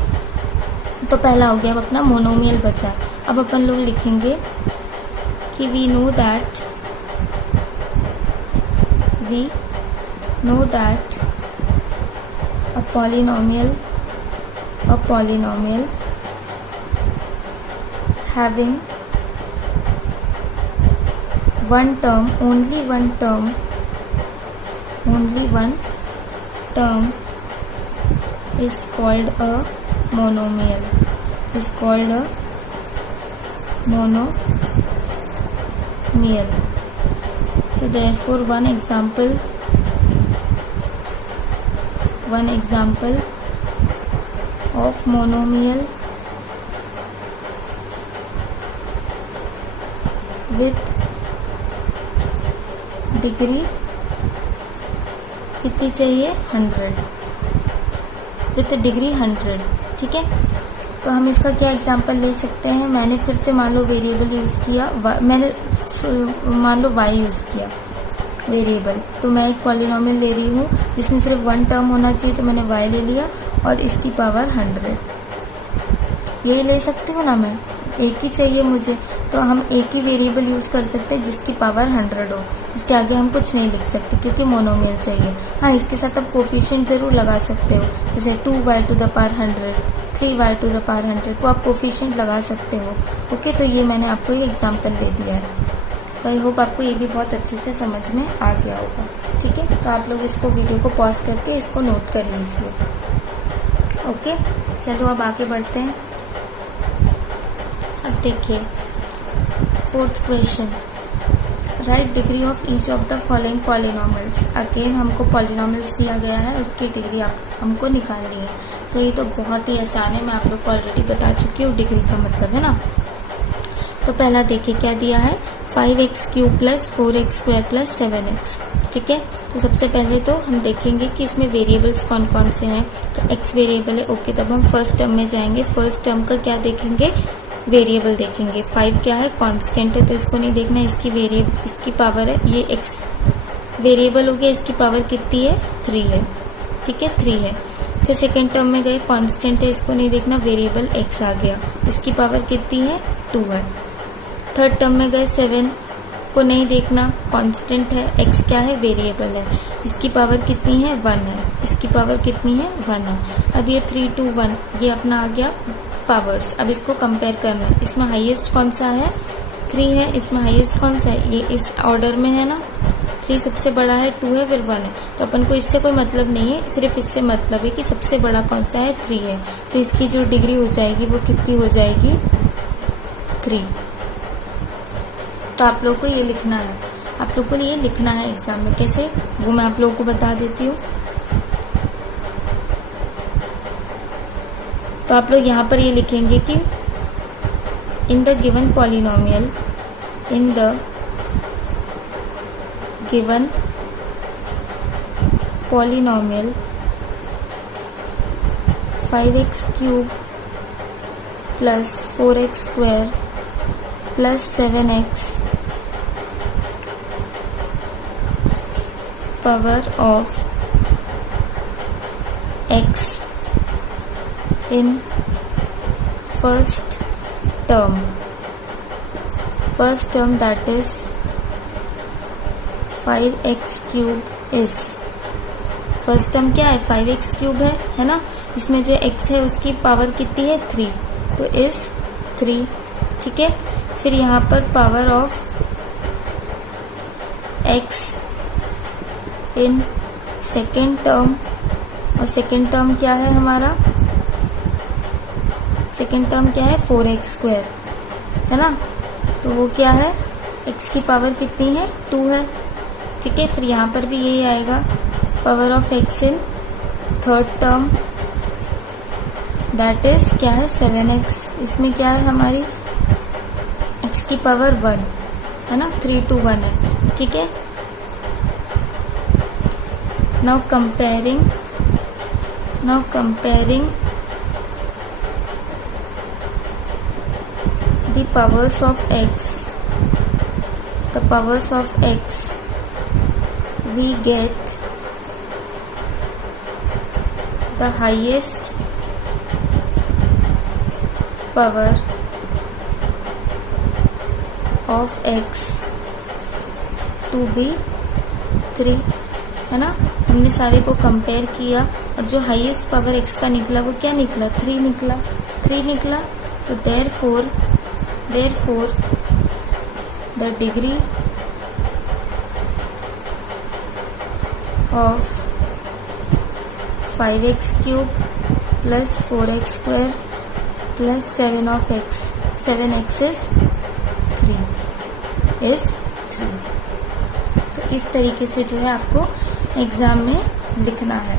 तो पहला हो गया, अब अपना मोनोमियल बचा। अब अपन लोग लिखेंगे कि we know that a polynomial having one term, only one term is called a monomial, So therefore one example of monomial with degree कितनी चाहिए 100, विथ डिग्री 100, ठीक है। तो हम इसका क्या एग्जांपल ले सकते हैं। मैंने फिर से मान लो वेरिएबल यूज़ किया, मैंने मान लो y यूज़ किया वेरिएबल, तो मैं एक पॉलिनोमियल ले रही हूँ जिसमें सिर्फ 1 टर्म होना चाहिए, तो मैंने y ले लिया और इसकी पावर 100, यही ले सकती हूँ ना मैं, एक ही चाहिए मुझे, तो हम एक ही वेरिएबल यूज़ कर सकते हैं जिसकी पावर 100 हो। इसके आगे हम कुछ नहीं लिख सकते क्योंकि मोनोमियल चाहिए। हाँ, इसके साथ आप कोफिशिएंट ज़रूर लगा सकते हो, जैसे 2y to the power 100, 3y to the power 100 को आप कोफिशिएंट लगा सकते हो, ओके। तो ये मैंने आपको एक एग्जांपल दे दिया है, तो आई होप आपको ये भी बहुत अच्छे से समझ में आ गया होगा, ठीक है। तो आप लोग इसको वीडियो को पॉज करके इसको नोट कर लीजिए, ओके। चलो अब आगे बढ़ते हैं। अब देखिए 4th question, right degree of each of the following polynomials. Again हमको पॉलिनोमियल्स दिया गया है, उसकी डिग्री हमको निकालनी है। तो ये तो बहुत ही आसान है, मैं आप लोग को ऑलरेडी बता चुकी हूँ डिग्री का मतलब, है ना। तो पहला देखिए क्या दिया है, 5x³ plus 4x² plus 7x, ठीक है। तो सबसे पहले तो हम देखेंगे कि इसमें वेरिएबल्स कौन कौन से हैं। तो x वेरिएबल है, ओके। तब हम फर्स्ट टर्म में जाएंगे, फर्स्ट टर्म का क्या देखेंगे, वेरिएबल देखेंगे। 5 क्या है, कांस्टेंट है, तो इसको नहीं देखना, इसकी पावर है, ये x वेरिएबल हो गया, इसकी पावर कितनी है 3 है, ठीक है 3 है। फिर सेकेंड टर्म में गए, कांस्टेंट है, इसको नहीं देखना, वेरिएबल x आ गया, इसकी पावर कितनी है 2 है। थर्ड टर्म में गए, 7 को नहीं देखना, कांस्टेंट है, x क्या है वेरिएबल है, इसकी पावर कितनी है 1 है, इसकी पावर कितनी है 1 है। अब ये 3, 2, 1 ये अपना आ गया पावर्स। अब इसको कंपेयर करना है, इसमें हाईएस्ट कौन सा है 3 है, इसमें हाईएस्ट कौन सा है, ये इस ऑर्डर में है ना, 3 सबसे बड़ा है, 2 है, फिर 1 है। तो अपन को इससे कोई मतलब नहीं है, सिर्फ इससे मतलब है कि सबसे बड़ा कौन सा है 3 है, तो इसकी जो डिग्री हो जाएगी वो कितनी हो जाएगी 3। तो आप लोग को ये लिखना है, आप लोग को ये लिखना है एग्जाम में, कैसे वो मैं आप लोगों को बता देती हूँ। तो आप लोग यहाँ पर ये लिखेंगे कि in the given polynomial 5x cube plus 4x square plus 7x power of x in first term that is 5x cube is first term क्या है 5x क्यूब है ना। इसमें जो x है उसकी पावर कितनी है 3, तो इस 3, ठीक है। फिर यहाँ पर power of x in second term, और सेकेंड टर्म क्या है हमारा, सेकेंड टर्म क्या है 4x स्क्वायर है ना, तो वो क्या है x की पावर कितनी है 2 है, ठीक है। फिर यहाँ पर भी यही आएगा power of x in third term that is क्या है 7x। इसमें क्या है हमारी x की पावर 1 है ना, 3 to 1 है, ठीक है। Now comparing the powers of x we get the highest power of x to be 3 है ना। हमने सारे को कंपेयर किया और जो हाईएस्ट पावर x का निकला वो क्या निकला 3 निकला। तो therefore the degree of 5x cube plus 4x square plus 7x is 3। तो इस तरीके से जो है आपको एग्जाम में लिखना है।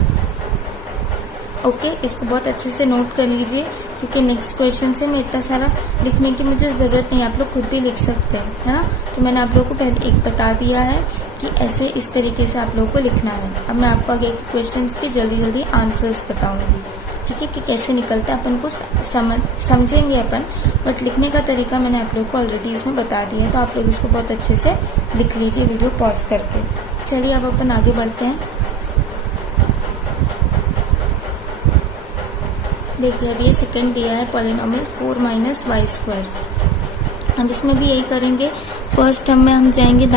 ओके, इसको बहुत अच्छे से नोट कर लीजिए क्योंकि नेक्स्ट क्वेश्चन से मैं इतना सारा लिखने की मुझे ज़रूरत नहीं, आप लोग खुद भी लिख सकते हैं, है ना। तो मैंने आप लोगों को पहले एक बता दिया है कि ऐसे इस तरीके से आप लोगों को लिखना है। अब मैं आपको आगे के क्वेश्चंस के जल्दी आंसर्स बताऊंगी, ठीक है, कि कैसे निकलता है अपन को समझेंगे अपन, बट लिखने का तरीका मैंने आप लोगों को ऑलरेडी इसमें बता दिया है। तो आप लोग इसको बहुत अच्छे से लिख लीजिए वीडियो पॉज करके। चलिए अब अपन आगे बढ़ते हैं। देखिए अब ये सेकंड दिया है पॉलिनोमियल 4 - y²। अब इसमें भी यही करेंगे। फर्स्ट टर्म में हम जाएंगे,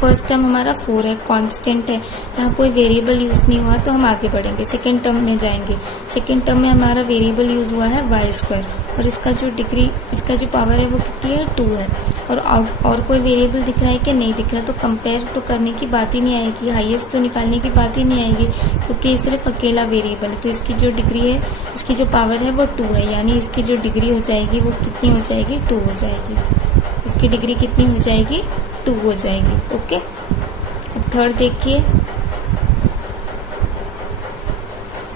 फर्स्ट टर्म हमारा 4 है, कांस्टेंट है, यहाँ कोई वेरिएबल यूज नहीं हुआ तो हम आगे बढ़ेंगे। सेकंड टर्म में जाएंगे, सेकंड टर्म में हमारा वेरिएबल यूज हुआ है y² और इसका जो पावर है वो कितनी है 2 है। और कोई वेरिएबल दिख रहा है कि नहीं दिख रहा, तो कंपेयर तो करने की बात ही नहीं आएगी, हाईएस्ट तो निकालने की बात ही नहीं आएगी क्योंकि ये सिर्फ अकेला वेरिएबल है। तो इसकी जो डिग्री है, इसकी जो पावर है वो 2 है, यानी इसकी जो डिग्री हो जाएगी वो कितनी हो जाएगी 2 हो जाएगी। इसकी डिग्री कितनी हो जाएगी 2 हो जाएगी। ओके, अब थर्ड देखिए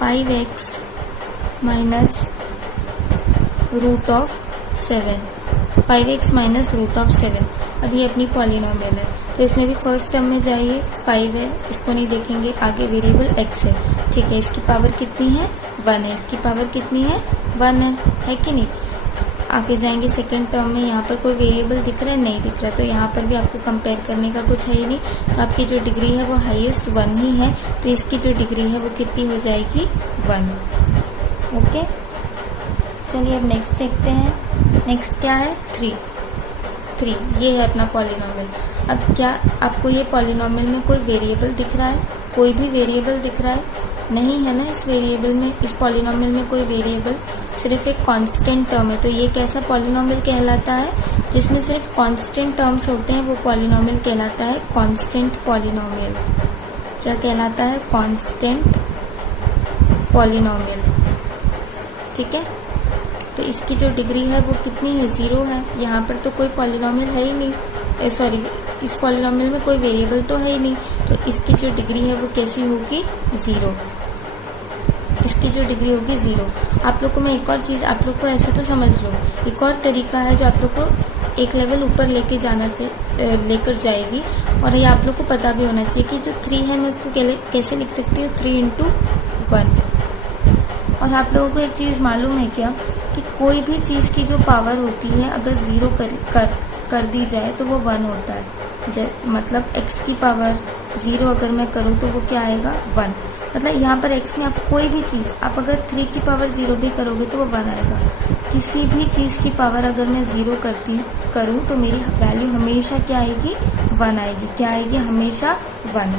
5x - √7, 5x - √7। अब ये अपनी पॉलिनोमियल है तो इसमें भी फर्स्ट टर्म में जाइए, 5 है, इसको नहीं देखेंगे, आगे वेरिएबल x है, ठीक है। इसकी पावर कितनी है 1 है, इसकी पावर कितनी है 1 है कि नहीं। आगे जाएंगे सेकंड टर्म में, यहाँ पर कोई वेरिएबल दिख रहा है नहीं दिख रहा, तो यहाँ पर भी आपको कंपेयर करने का कुछ है ही नहीं। तो आपकी जो डिग्री है वो हाईएस्ट 1 ही है, तो इसकी जो डिग्री है वो कितनी हो जाएगी 1। ओके, चलिए अब नेक्स्ट देखते हैं। नेक्स्ट क्या है 3, ये है अपना पॉलिनोमियल। अब क्या आपको ये पॉलिनोमियल में कोई वेरिएबल दिख रहा है, कोई भी वेरिएबल दिख रहा है नहीं है ना। इस वेरिएबल में, इस पॉलिनोमियल में कोई वेरिएबल, सिर्फ एक कांस्टेंट टर्म है। तो ये कैसा पॉलिनोमियल कहलाता है, जिसमें सिर्फ कांस्टेंट टर्म्स होते हैं वो पॉलिनोमियल कहलाता है कांस्टेंट पॉलिनोमियल। क्या कहलाता है कांस्टेंट पॉलिनोमियल, ठीक है। तो इसकी जो डिग्री है वो कितनी है 0 है, यहाँ पर तो कोई पॉलिनोमियल है ही नहीं, सॉरी इस पॉलिनोमियल में कोई वेरिएबल तो है ही नहीं, तो इसकी जो डिग्री है वो कैसी होगी 0। इसकी जो डिग्री होगी 0। आप लोग को मैं एक और चीज़, आप लोग को ऐसा तो समझ लो, एक और तरीका है जो आप लोग को एक लेवल ऊपर लेके जाना चाहिए, लेकर जाएगी, और ये आप लोग को पता भी होना चाहिए कि जो 3 है मैं उसको कैसे लिख सकती हूँ, 3 × 1। और आप लोगों को एक चीज़ मालूम है क्या कि कोई भी चीज़ की जो पावर होती है अगर 0 कर दी जाए तो वो 1 होता है। मतलब x की पावर 0 अगर मैं करूँ तो वो क्या आएगा, 1। मतलब यहाँ पर x में आप कोई भी चीज़, आप अगर 3 की पावर 0 भी करोगे तो वो 1 आएगा। किसी भी चीज़ की पावर अगर मैं 0 करूँ तो मेरी वैल्यू हमेशा क्या आएगी, 1 आएगी। क्या आएगी, हमेशा 1।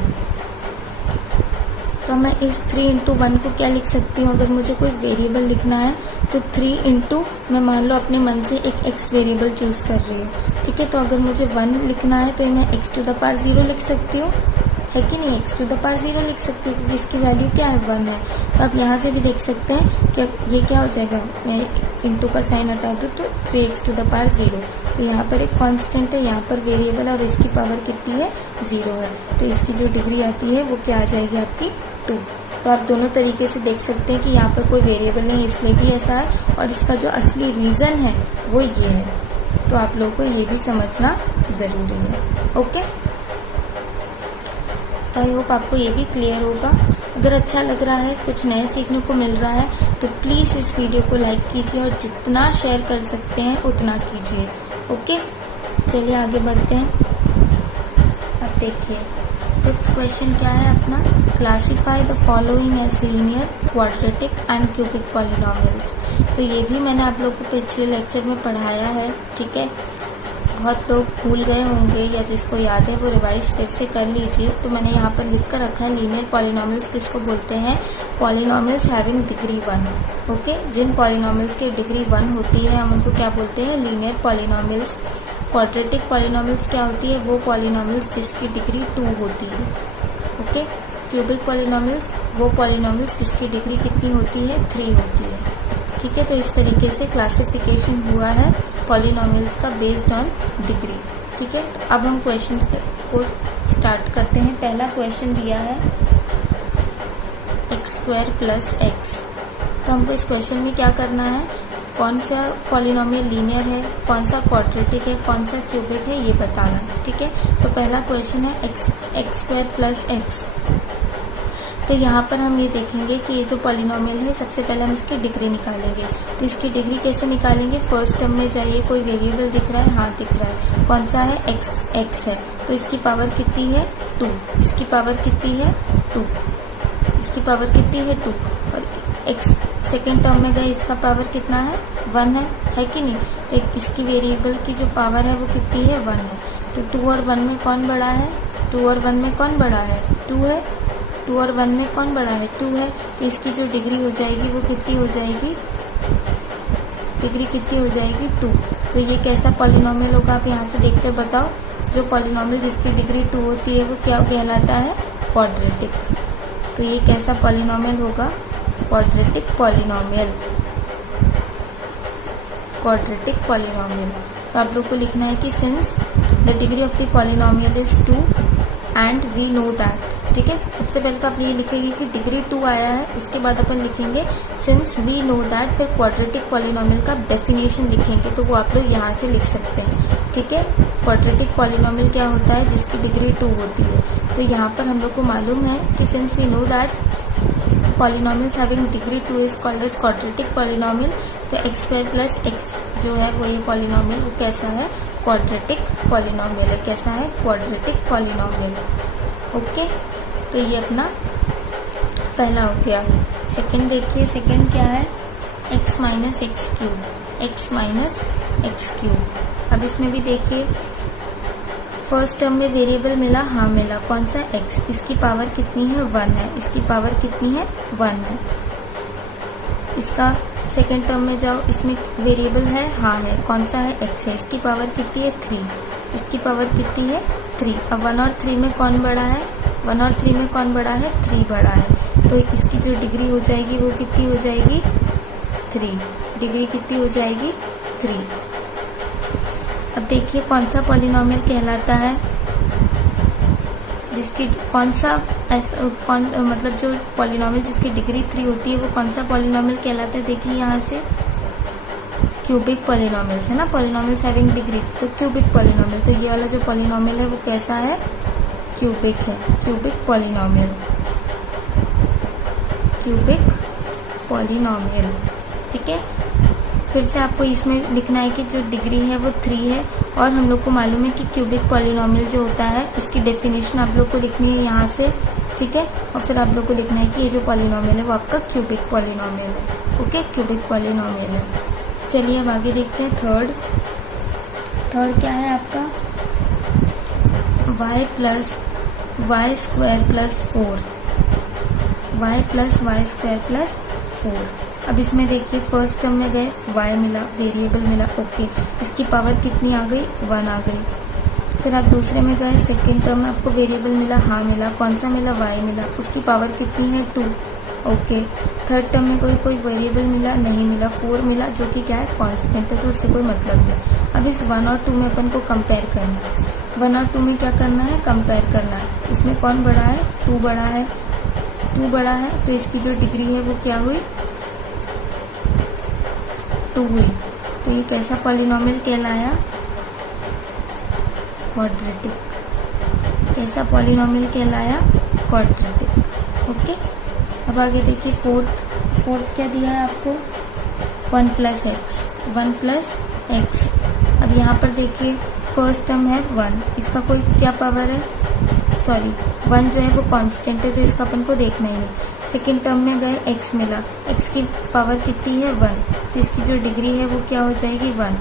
तो मैं इस 3 × 1 को क्या लिख सकती हूँ, अगर मुझे कोई वेरिएबल लिखना है तो 3 × मैं मान लो अपने मन से एक x वेरिएबल चूज़ कर रही हूँ, ठीक है। तो अगर मुझे 1 लिखना है तो मैं x⁴ लिख सकती हूँ, है कि नहीं, x⁴ लिख सकती हूँ क्योंकि इसकी वैल्यू क्या है, 1 है। तो आप यहाँ से भी देख सकते हैं कि ये क्या हो जाएगा, मैं इंटू का साइन हटा दूँ तो 3x⁴। तो यहाँ पर एक कांस्टेंट है, यहाँ पर वेरिएबल, और इसकी पावर कितनी है, 0 है। तो इसकी जो डिग्री आती है वो क्या आ जाएगी आपकी, 2। तो आप दोनों तरीके से देख सकते हैं कि यहाँ पर कोई वेरिएबल नहीं इसलिए भी ऐसा है, और इसका जो असली रीज़न है वो ये है। तो आप लोगों को ये भी समझना ज़रूरी है। ओके, तो आई होप आपको ये भी क्लियर होगा। अगर अच्छा लग रहा है, कुछ नया सीखने को मिल रहा है तो प्लीज़ इस वीडियो को लाइक कीजिए और जितना शेयर कर सकते हैं उतना कीजिए। ओके, चलिए आगे बढ़ते हैं। अब देखिए 5th क्वेश्चन क्या है अपना, classify the following as linear, quadratic and cubic polynomials. तो ये भी मैंने आप लोग को पिछले लेक्चर में पढ़ाया है, ठीक है। बहुत लोग भूल गए होंगे या जिसको याद है वो रिवाइज फिर से कर लीजिए। तो मैंने यहाँ पर लिख कर रखा है लीनियर पॉलिनोमियल्स किसको बोलते हैं, पॉलिनोमियल्स हैविंग डिग्री 1। ओके, जिन पॉलिनोमियल्स की डिग्री 1 होती है हम उनको क्या बोलते हैं, लीनियर पॉलिनोमियल्स। क्वाड्रेटिक पॉलिनोमियल्स क्या होती है, वो पॉलिनोमियल्स जिसकी डिग्री 2 होती है। ओके, क्यूबिक पॉलिनोमियल्स वो पॉलिनोमियल्स जिसकी डिग्री कितनी होती है, 3 होती है, ठीक है। तो इस तरीके से क्लासिफिकेशन हुआ है पॉलिनोमियल्स का बेस्ड ऑन डिग्री, ठीक है। तो अब हम क्वेश्चंस को स्टार्ट करते हैं। पहला क्वेश्चन दिया है x² + x। तो हमको इस क्वेश्चन में क्या करना है, कौन सा पॉलिनोमियल लीनियर है, कौन सा क्वाड्रेटिक है, कौन सा क्यूबिक है, ये बताना है, ठीक है। तो पहला क्वेश्चन है x² + x। तो यहाँ पर हम ये देखेंगे कि ये जो पॉलिनोमियल है सबसे पहले हम इसकी डिग्री निकालेंगे। तो इसकी डिग्री कैसे निकालेंगे, फर्स्ट टर्म में जाइए, कोई वेरिएबल दिख रहा है, हाँ दिख रहा है, कौन सा है, x है। तो इसकी पावर कितनी है, 2। इसकी पावर कितनी है, 2। इसकी पावर कितनी है, 2। और x सेकेंड टर्म में गए, इसका पावर कितना है, 1 है कि नहीं। तो इसकी वेरिएबल की जो पावर है वो कितनी है, 1 है। तो 2 और 1 में कौन बड़ा है, 2 और 1 में कौन बड़ा है, 2 है। 2 और 1 में कौन बड़ा है, 2 है। तो इसकी जो डिग्री हो जाएगी वो कितनी हो जाएगी, डिग्री कितनी हो जाएगी, 2। तो ये कैसा पॉलिनोमियल होगा, आप यहाँ से देखकर बताओ। जो पॉलिनोमियल जिसकी डिग्री 2 होती है वो क्या कहलाता है, क्वाड्रेटिक। तो ये कैसा पॉलिनोमियल होगा, क्वाड्रेटिक पॉलिनोमियल, क्वाड्रेटिक पॉलिनोमियल। तो आप लोग को लिखना है कि since the degree of the polynomial is 2 and we know that, ठीक है। सबसे पहले तो आप ये लिखेंगे कि डिग्री 2 आया है, उसके बाद अपन लिखेंगे सिंस वी नो दैट, फिर क्वाड्रेटिक पॉलिनोमियल का डेफिनेशन लिखेंगे। तो वो आप लोग यहाँ से लिख सकते हैं, ठीक है। क्वाड्रेटिक पॉलिनोमियल क्या होता है, जिसकी डिग्री 2 होती है। तो यहाँ पर हम लोग को मालूम है कि since we know that polynomials having degree 2 is called as quadratic polynomial. तो x² + x जो है वो ये पॉलिनोमियल वो कैसा है, क्वाड्रेटिक पॉलिनोमियल है। कैसा है, क्वाड्रेटिक पॉलिनोमियल। ओके, तो ये अपना पहला हो गया। सेकंड देखिए, सेकंड क्या है, x - x³, x - x³। अब इसमें भी देखिए फर्स्ट टर्म में वेरिएबल मिला, हाँ मिला, कौन सा, x। इसकी पावर कितनी है, 1 है। इसकी पावर कितनी है, 1 है। इसका सेकंड टर्म में जाओ, इसमें वेरिएबल है, हाँ है, कौन सा है, x है। इसकी पावर कितनी है, 3। इसकी पावर कितनी है, 3। अब 1 और 3 में कौन बड़ा है, 1 और 3 में कौन बड़ा है, 3 बड़ा है। तो इसकी जो डिग्री हो जाएगी वो कितनी हो जाएगी, 3। डिग्री कितनी हो जाएगी, 3। अब देखिए कौन सा पॉलिनोमियल कहलाता है, जिसकी मतलब जो पॉलिनॉमियल जिसकी डिग्री 3 होती है वो कौन सा पॉलिनॉमियल कहलाता है? देखिए यहाँ से क्यूबिक पॉलिनॉमियल्स है ना, पॉलिनॉमियल्स हैविंग डिग्री, तो क्यूबिक पॉलिनॉमियल। तो ये वाला जो पॉलिनॉमियल है वो कैसा है? क्यूबिक है, क्यूबिक पॉलिनॉमियल, क्यूबिक पॉलिनॉमियल। ठीक है, फिर से आपको इसमें लिखना है कि जो डिग्री है वो 3 है, और हम लोग को मालूम है कि क्यूबिक पॉलिनॉमियल जो होता है इसकी डेफिनेशन आप लोग को लिखनी है यहाँ से। ठीक है, और फिर आप लोग को लिखना है कि ये जो पॉलिनॉमियल है वो आपका क्यूबिक पॉलिनॉमियल है। ओके, क्यूबिक पॉलिनॉमियल है। चलिए अब आगे देखते हैं थर्ड क्या है आपका? y plus Y square plus 4, y plus Y square plus 4। अब इसमें देखिए फर्स्ट टर्म में गए y मिला, वेरिएबल मिला, ओके, इसकी पावर कितनी आ गई? 1 आ गई। फिर आप दूसरे में गए, सेकेंड टर्म में आपको वेरिएबल मिला, हाँ मिला, कौन सा मिला? y मिला, उसकी पावर कितनी है? 2, ओके। थर्ड टर्म में कोई वेरिएबल मिला, नहीं मिला, 4 मिला, जो कि क्या है? कांस्टेंट है, तो उससे कोई मतलब नहीं। अब इस 1 और 2 में अपन को कंपेयर करना है। 1 और 2 में क्या करना है? कंपेयर करना है। इसमें कौन बड़ा है? 2 बड़ा है, 2 बड़ा है, तो इसकी जो डिग्री है वो क्या हुई? 2 हुई। तो ये कैसा पॉलिनॉमियल कहलाया? क्वाड्रेटिक। कैसा पॉलिनॉमियल कहलाया? क्वाड्रेटिक। ओके, अब आगे देखिए फोर्थ क्या दिया है आपको? 1 प्लस एक्स, 1 प्लस एक्स। अब यहाँ पर देखिए फर्स्ट टर्म है 1, इसका कोई क्या पावर है? 1 जो है वो कांस्टेंट है, तो इसका अपन को देखना ही नहीं। सेकेंड टर्म में गए, x मिला, x की पावर कितनी है? 1, तो इसकी जो डिग्री है वो क्या हो जाएगी? 1,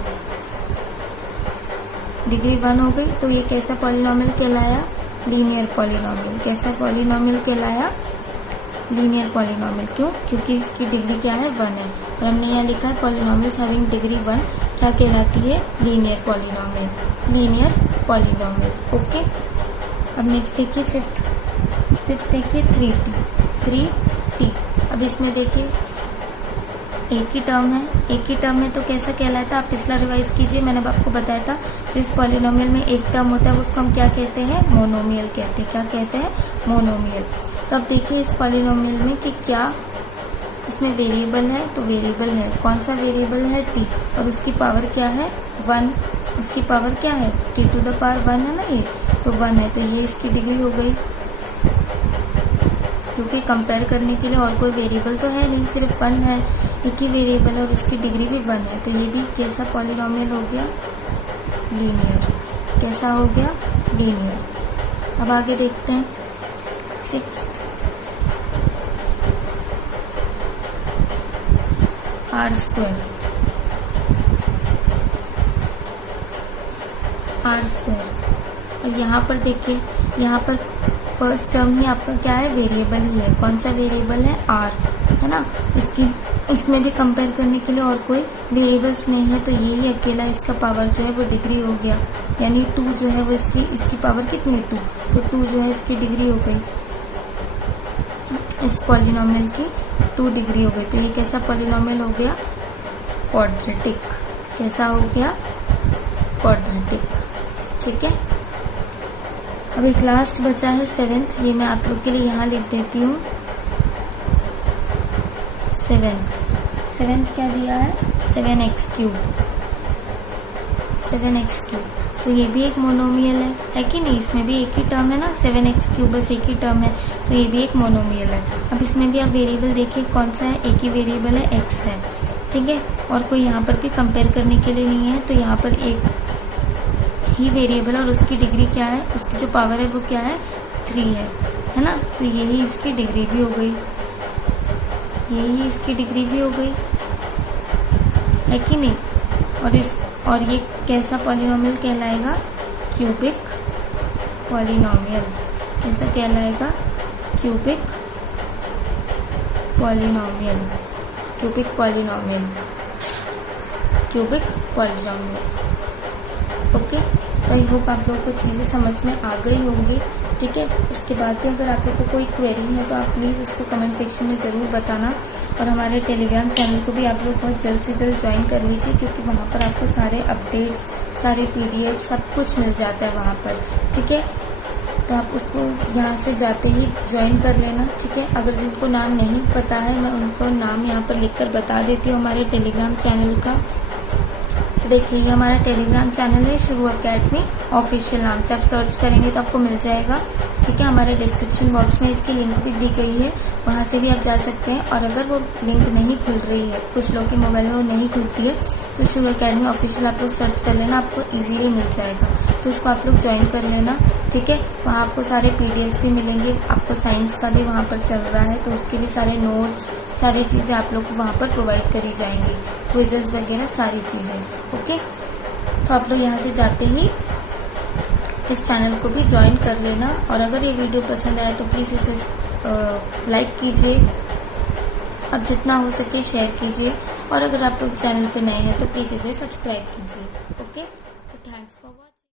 डिग्री 1 हो गई। तो ये कैसा पॉलिनॉमियल कहलाया? Linear polynomial. कैसा पॉलिनॉमियल कहलाया? Linear polynomial. क्यों? क्योंकि इसकी डिग्री क्या है? 1 है, और हमने यहाँ लिखा है पॉलिनॉमियल्स हैविंग डिग्री 1 क्या कहलाती है? Linear polynomial, linear polynomial. Okay, अब नेक्स्ट देखिए फिफ्थ देखिए 3t। अब इसमें देखिए एक ही टर्म है, तो कैसा कहलाता है? आप पिछला रिवाइज कीजिए, मैंने आपको बताया था जिस पॉलिनॉमियल में एक टर्म होता है उसको हम क्या कहते हैं? मोनोमियल कहते हैं। क्या कहते हैं? मोनोमियल। तो अब देखिए इस पॉलिनॉमियल में कि क्या इसमें वेरिएबल है? तो वेरिएबल है, कौन सा वेरिएबल है? t, और उसकी पावर क्या है? 1। उसकी पावर क्या है? t टू द पावर 1 है ना ये, तो 1 है, तो ये इसकी डिग्री हो गई। क्योंकि कंपेयर करने के लिए और कोई वेरिएबल तो है नहीं, सिर्फ 1 है, एक ही वेरिएबल है और उसकी डिग्री भी 1 है, तो ये भी कैसा पॉलिनॉमियल हो गया? लीनियर। कैसा हो गया? लीनियर। अब आगे देखते हैं 6th r स्क्वायर। अब यहाँ पर देखिए, यहाँ पर फर्स्ट टर्म ही आपका क्या है? वेरिएबल ही है। कौन सा वेरिएबल है? r, है ना। इसमें भी कंपेयर करने के लिए और कोई वेरिएबल्स नहीं है, तो यही अकेला इसका पावर जो है वो डिग्री हो गया, यानी 2 जो है वो इसकी पावर कितनी है? 2, तो 2 जो है इसकी डिग्री हो गई, इस पॉलिनॉमियल की 2 डिग्री हो गई। तो ये कैसा पॉलिनॉमियल हो गया? क्वाड्रेटिक। कैसा हो गया? क्वाड्रेटिक। ठीक है, अब एक लास्ट बचा है 7th, ये मैं आप लोग के लिए यहाँ लिख देती हूँ। 7th क्या दिया है? 7x cube. तो ये भी एक मोनोमियल है कि नहीं? इसमें भी एक ही टर्म है ना, 7x क्यूब, बस एक ही टर्म है, तो ये भी एक मोनोमियल है। अब इसमें भी आप वेरिएबल देखिए कौन सा है? एक ही वेरिएबल है, x है। ठीक है, और कोई यहाँ पर भी कंपेयर करने के लिए नहीं है, तो यहाँ पर एक ही वेरिएबल है और उसकी डिग्री क्या है? उसकी जो पावर है वो क्या है? 3 है ना। तो यही इसकी डिग्री भी हो गई, यही इसकी डिग्री भी हो गई, है कि नहीं? और ये कैसा पॉलिनॉमियल कहलाएगा? Cubic polynomial. कैसा कहलाएगा? Cubic polynomial. ओके, तो आई होप आप लोगों को चीज़ें समझ में आ गई होंगी। ठीक है, उसके बाद भी अगर आप लोगों को कोई क्वेरी है तो आप प्लीज़ उसको कमेंट सेक्शन में ज़रूर बताना, और हमारे टेलीग्राम चैनल को भी आप लोग बहुत जल्द से जल्द ज्वाइन कर लीजिए, क्योंकि वहाँ पर आपको सारे अपडेट्स, सारे PDF सब कुछ मिल जाता है वहाँ पर। ठीक है, तो आप उसको यहाँ से जाते ही ज्वाइन कर लेना, ठीक है। अगर जिसको नाम नहीं पता है मैं उनको नाम यहाँ पर लिखकर बता देती हूँ हमारे टेलीग्राम चैनल का। देखिए ये हमारा टेलीग्राम चैनल है शुरू एकेडमी ऑफिशियल नाम से, आप सर्च करेंगे तो आपको मिल जाएगा, ठीक है। हमारे डिस्क्रिप्शन बॉक्स में इसकी लिंक भी दी गई है, वहाँ से भी आप जा सकते हैं। और अगर वो लिंक नहीं खुल रही है, कुछ लोग के मोबाइल में वो नहीं खुलती है, तो शुरू एकेडमी ऑफिशियल आप लोग सर्च कर लेना, आपको इजीली मिल जाएगा। तो उसको आप लोग ज्वाइन कर लेना, ठीक है। वहाँ आपको सारे PDF भी मिलेंगे, आपको साइंस का भी वहाँ पर चल रहा है तो उसके भी सारे नोट्स, सारी चीज़ें आप लोग को वहाँ पर प्रोवाइड करी जाएंगी, क्विजेस वगैरह सारी चीज़ें, ओके। तो आप लोग यहाँ से जाते ही इस चैनल को भी ज्वाइन कर लेना। और अगर ये वीडियो पसंद आया तो प्लीज़ इसे लाइक कीजिए और जितना हो सके शेयर कीजिए। और अगर आप लोग चैनल पे नए हैं तो प्लीज़ इसे सब्सक्राइब कीजिए, ओके। तो थैंक्स फॉर